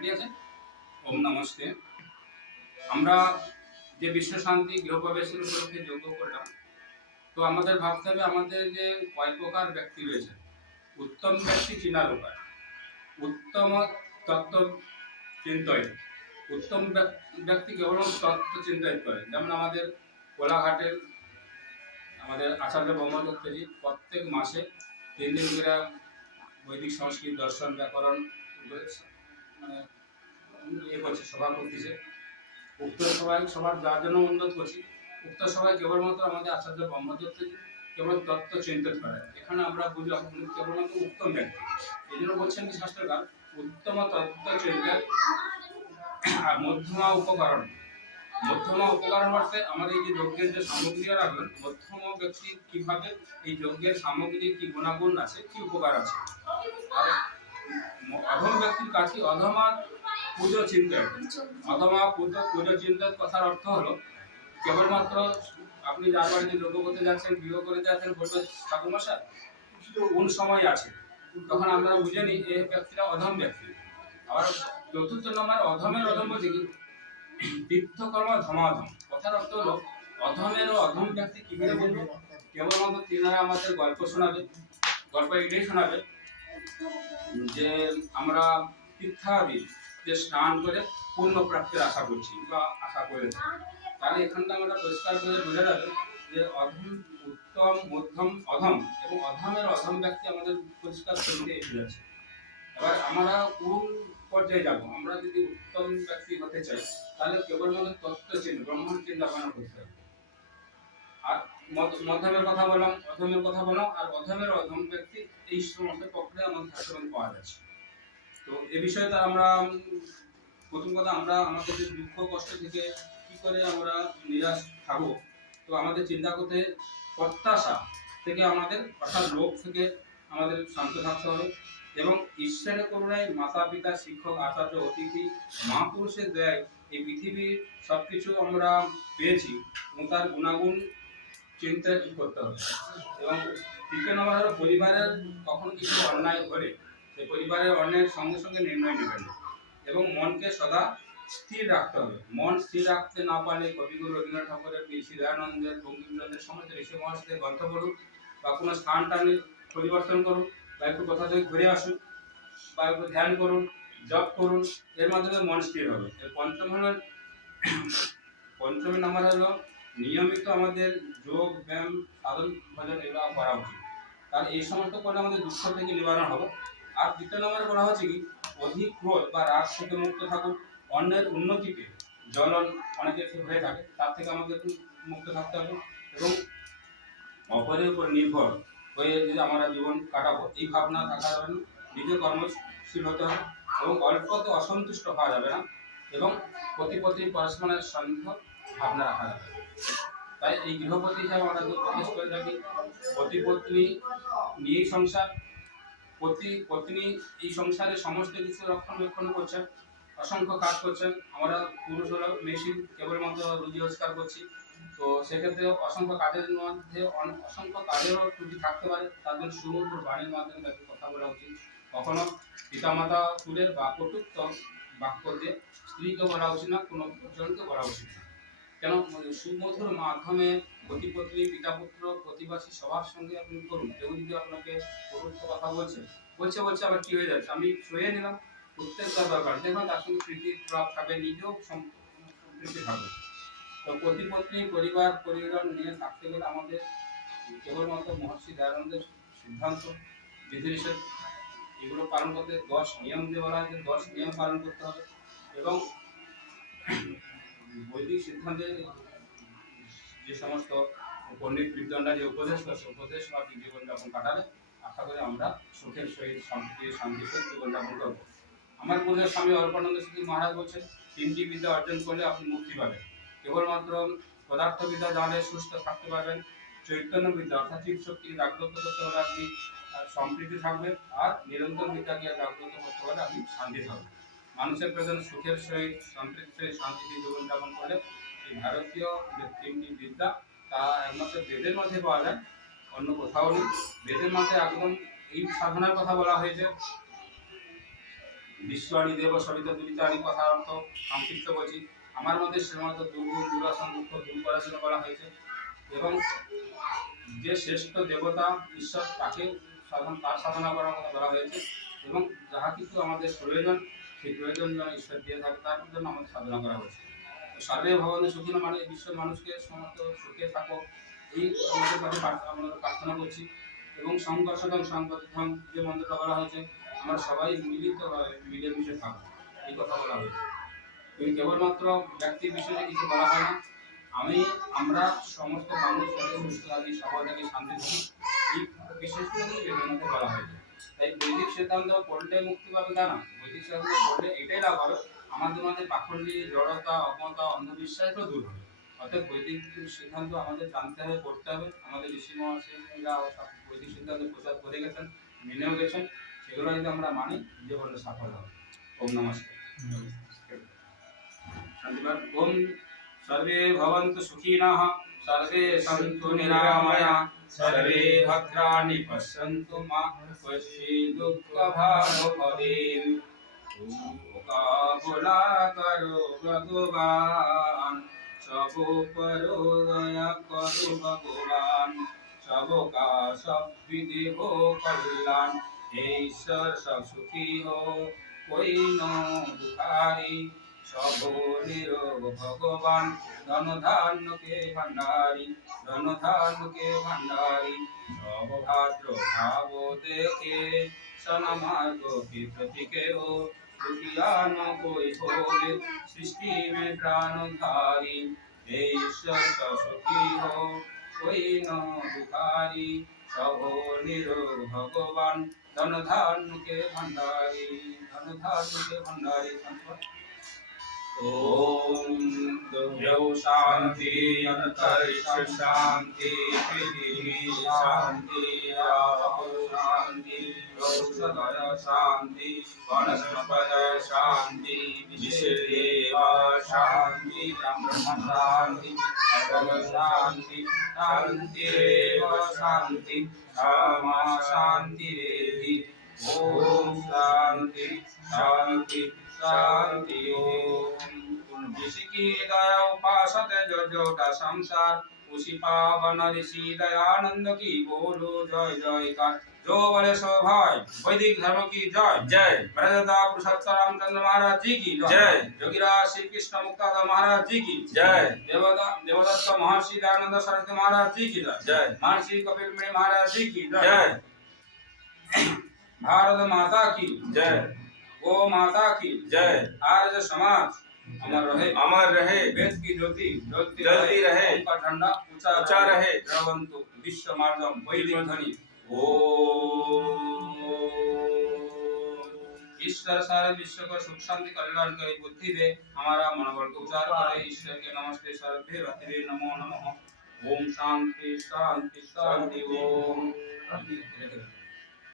ঠিক আছে। ওম নমস্তে। আমরা যে বিশ্ব শান্তি গৃহপ্রবেশের উপলক্ষে যজ্ঞ করলাম, তো আমাদের ভাবতে হবে আমাদের যে কয় প্রকার ব্যক্তি রয়েছে। উত্তম ব্যক্তি চিনার উপায়, উত্তম তত্ত্ব চিন্তয়, উত্তম ব্যক্তি কেবল তত্ত্ব চিন্তায়িত করে। যেমন আমাদের কোলাঘাটের আমাদের আচার্য ব্রহ্মদত্তজি প্রত্যেক মাসে 3 দিন করে বৈদিক সংস্কৃত দর্শন ব্যাকরণ মানে করছে, সভা করতেছে। উক্ত সবার যার জন্য উন্নত করছি, উক্ত সভায় কেবলমাত্র আমাদের আচার্য ব্রহ্মদত্ত কেবল তত্ত্ব চিন্তন করে। এখানে আমরা বুঝি কেবলমাত্র উত্তম ব্যক্তি। এই জন্য বলছেন কি শাস্ত্রকার, উত্তম তত্ত্ব চিন্তন আর মধ্যমা উপকরণ। মধ্যমা উপকরণ অর্থে আমাদের এই যে যজ্ঞের যে সামগ্রীরা রাখবেন, মধ্যম ব্যক্তি কিভাবে এই যজ্ঞের সামগ্রী কি গুণাগুণ আছে, কি উপকার আছে। আর অধম ব্যক্তির কাছে অধমা পুজো চিন্তন, অথবা পুজো চিন্তন কথার অর্থ হলো কেবলমাত্র আপনি যার বাড়িতে যজ্ঞ করতে যাচ্ছেন, গৃহ করে যাচ্ছেন, বলবে ঠাকুরমশাই কোন সময় আছে, তখন আমরা বুঝে নিই এই ব্যক্তিটা অধম ব্যক্তি। আবার চতুর্থ নম্বর অধমের অধম বলছে কি তীর্থকর্ম ধমাধম। কথার অর্থ হলো অধমের অধম ব্যক্তি কিভাবে বলবো, কেবলমাত্র তিনারা আমাদের গল্প শোনাবে, গল্প এটাই শোনাবে যে আমরা তীর্থাদি যে স্নান করে পূর্ণ প্রাপ্তির আশা করছি বা আশা করে, তাহলে এখানটা আমরা পরিষ্কার করে বোঝা যাবে যে অধম, উত্তম, মধ্যম, অধম এবং অধমের অধম ব্যক্তি আমাদের পরিষ্কার ছবিতে এসে যাচ্ছে। এবার আমরা কোন পর্যায়ে যাব, আমরা যদি উত্তম ব্যক্তি হতে চাই তাহলে কেবলমাত্র তত্ত্ব চিন্তা ব্রহ্ম চিন্তা ভাবনা করতে হবে। আর মধ্যমের কথা বললাম, অধমের কথা বললাম, আর অধমের অধম ব্যক্তি এই সমস্ত প্রক্রিয়া আমাদের শাস্ত্রে পাওয়া যাচ্ছে। তো এ বিষয়ে আমরা প্রথম কথা আমরা আমাদের যে দুঃখ কষ্ট থেকে কি করে আমরা নিরাশ থাকবো, তো আমাদের চিন্তা করতে প্রত্যাশা থেকে আমাদের অর্থাৎ লোভ থেকে আমাদের শান্ত থাকতে হবে এবং ঈশ্বরের করুণায় মাতা পিতা শিক্ষক আচার্য অতিথি মহাপুরুষের দেয় এই পৃথিবীর সবকিছু আমরা পেয়েছি এবং তার গুণাগুণ চিন্তা করতে হবে। এবং দ্বিতীয় নম্বর হলো পরিবারের কখন কিছু অন্যায় হলে সেই পরিবারের অন্যায়ের সঙ্গে সঙ্গে নির্ণয় নেবেন এবং মনকে সদা স্থির রাখতে হবে। মন স্থির রাখতে না পারলে কবিগুরু রবীন্দ্রনাথ ঠাকুরের, শিলানন্দের, বঙ্কিমচন্দ্রের সমস্ত ঋষি মহাশয়দের গ্রন্থ পড়ুন বা কোনো স্থান টানে পরিবর্তন করুন বা একটু কোথা থেকে ঘুরে আসুন বা একটু ধ্যান করুন, জপ করুন, এর মাধ্যমে মন স্থির হবে। এর পঞ্চম নাম্বার হলো নিয়মিত আমাদের যোগ ব্যায়াম সাধন ভজন এগুলো করা উচিত, কারণ এই সমস্ত করলে আমাদের দুঃখ থেকে নিবারণ হবে। আর দ্বিতীয় নম্বরে বলা হচ্ছে কি অধিক ক্রোধ বা রাগ থেকে মুক্ত থাকুন, অন্যের উন্নতিতে জ্বলন অনেকের হয়ে থাকে, তার থেকে আমাদের মুক্ত থাকতে হবে এবং অপরের উপর নির্ভর হয়ে যদি আমরা জীবন কাটাবো এই ভাবনা থাকার জন্য নিজে কর্মশীল হতে হবে এবং অল্পতে অসন্তুষ্ট হওয়া যাবে না এবং প্রতিপত্তি পরস্পরের সন্দেহ ভাবনা রাখা যাবে। তাই এই গৃহপতি হিসাবে আমরা প্রকাশ করে থাকি পতিপত্নী নিয়ে সংসার, পত্নী এই সংসারে সমস্ত কিছু রক্ষণাবেক্ষণ করছেন, অসংখ্য কাজ করছেন। আমরা পুরুষ হলো মেশিন, কেবলমাত্র রুজি রোজগার করছি। তো সেক্ষেত্রে অসংখ্য কাজের মধ্যে অসংখ্য কাজেরও ত্রুটি থাকতে পারে, তার জন্য সুমধুর বাণীর মাধ্যমে তাকে কথা বলা উচিত। কখনো পিতামাতা তুলের বা কটুক্ত বাক্য দিয়ে স্ত্রীকে বলা উচিত না, কোনো জনকে বলা উচিত না। কেন সুমধুর মাধ্যমে পতিপত্নী পিতা পুত্র প্রতিবাসী সবার সঙ্গে আপনি করুন। কেউ যদি আপনাকে কটুক্ত কথা বলছে বলছে আবার কি হয়ে যাচ্ছে, আমি সয়ে নিলাম, প্রত্যেক তার দরকার দেখবেন তার সঙ্গে প্রীতি ভাব থাকবে, নিজেও সম্পৃক্তি থাকবে। তো পতিপত্নী পরিবার নিয়ে থাকতে গেলে আমাদের কেবলমাত্র মহর্ষি দয়ানন্দের সিদ্ধান্ত বিধিনিষেধ এগুলো পালন করতে 10 নিয়ম দিয়ে বলা হয়েছে, 10 নিয়ম পালন করতে হবে এবং বৈদিক সিদ্ধান্তে যে সমস্ত পণ্ডিত বিদ্বানরা যে উপদেশ করছে উপদেশ মাফিক জীবনযাপন কাটালে আশা করি আমরা সুখের সহিত শান্তির সহিত জীবনযাপন করব। আমার পূর্বের স্বামী অল্পানন্দ সিদ্ধি মহারাজ বলছেন 3টি বিদ্যা অর্জন করলে আপনি মুক্তি পাবেন। কেবলমাত্র পদার্থবিদ্যা জানলে সুস্থ থাকতে পারবেন, চৈতন্য বিদ্যা অর্থাৎ শক্তি জাগ্রত করতে হলে আপনি সম্প্রীতি থাকবেন, আর নিরন্তর বিদ্যাকে জাগ্রত করতে হলে আপনি শান্তি থাকবেন। মানুষের প্রয়োজন সুখের সহিত সম্প্রীতির সহিত শান্তিতে জীবনযাপন করলে এই ভারতীয় যে 3টি বিদ্যা তা একমাত্র বেদের মধ্যে পাওয়া যায়, অন্য কোথাও নেই। বেদের মধ্যে একদম এই সাধনার কথা বলা হয়েছে বিশ্বাণী দেব সবিতা দুরিতানি কথার অর্থ সংক্ষিপ্ত বলছি। আমার মধ্যে শ্রীমন্ত দুর্গুণ দুরাসন দুঃখ দূর করার জন্য বলা হয়েছে। এবং যে শ্রেষ্ঠ দেবতা ঈশ্বর তাকে তার সাধনা করার কথা বলা হয়েছে। এবং যাহা কিছু আমাদের প্রয়োজন সেই প্রয়োজন যেন ঈশ্বর দিয়ে থাকে তার জন্য আমাদের সাধনা করা হয়েছে। সর্বে ভবনে সুখী মানে বিশ্বের মানুষকে সমস্ত সুখে থাকো এই আমাদের কাছে আমরা প্রার্থনা করছি। এবং সংকর্ষণ সংবদ্ধন যে মন্ত্রটা বলা হয়েছে আমরা সবাই মিলিতভাবে মিলেমিশে থাকবো এই কথা বলা হয়েছে। তুমি কেবলমাত্র ব্যক্তি বিশেষে কিছু বলা হয় না, আমরা সমস্ত মানুষ যাতে সুস্থ থাকি, সবাই থাকি, শান্তি থাকি, এই বিশেষ করে এর মধ্যে বলা হয়েছে। তাই বৈদিক সিদ্ধান্ত পড়লে মুক্তি পাবে তা না, বৈদিক সিদ্ধান্ত পড়লে এটাই লাভ হবে আমাদের মধ্যে পাখন্ডী জড়তা অজ্ঞতা অন্ধবিশ্বাসও দূর হবে। অর্থাৎ বৈদিক সিদ্ধান্ত আমাদের জানতে হবে, পড়তে হবে। আমাদের ঋষি মহাশয়রা বৈদিক সিদ্ধান্ত প্রচার করে গেছেন, মেনেও গেছেন, সেগুলো যদি আমরা মানি জীবনে সফল হবে। ওম নমস্কার। শান্তিবাদ। ওম सर्वे भवन्तु सुखिनः, सर्वे सन्तु निरामया, सर्वे भद्राणि पश्यन्तु मा कश्चित् दुःखभाग् भवेत्। मुकाबला करो भगवान, सबो परो दया करो भगवान, सबका सब विधि हो कल्याण, हे ईश्वर सब सुखी हो कोई न दुखारी, सबो निरोग भगवान, धन धान्य के भंडारी, धन धान्य के भंडारी, सब भाद्र भाव देखे सन मार्ग के प्रतीके हो, दुखिया न कोई भोगे सृष्टि में प्राणधारी, हे ईश्वर सब सुखी हो कोई न दुखारी, सबो निरोग भगवान, धन धान्य के भंडारी, धन धान्य के भंडारी। ओम द्रव्यौ शांति अंतरिक्ष शांति पृथ्वी शांति आपो शांति औषधय शांति वनस्पतय शांति विश्वदेव शांति ब्रह्म शांति सर्व शांति शांतिरेव शांति क्षमा शांतिरेधि। ओम शांति शांति शांति। ओम ऋषि की दया उपासते जो जोटा संसार, उसी पावन ऋषि दयानंद की बोलो जय जयकार। जो बड़े सो भाई वैदिक धर्म की जय जय। ब्रजदा पुरुषोत्तम रामचंद्र महाराज जी की जय। योगीराज श्री कृष्ण मुक्तादास महाराज जी की जय। देवदत्त महर्षि दयानंद सरस्वती महाराज जी की जय। महर्षि कपिल मुनि महाराज जी की जय। भारत माता की जय। गो माता की जय। आर्य समाज अमर रहे, वेद की ज्योति जलती रहे, उनका झंडा ऊंचा रहे, द्रवंतु विश्व मार्गम वैदिक ध्वनि। ओम ईश्वर सारे विश्व को सुख शांति कल्याण की बुद्धि दे, हमारा मनोबल को उजाड़ करे। ईश्वर के नमस्ते सर्वे रतिवे नमो नमः। ओम शांति शांति शांति। ओम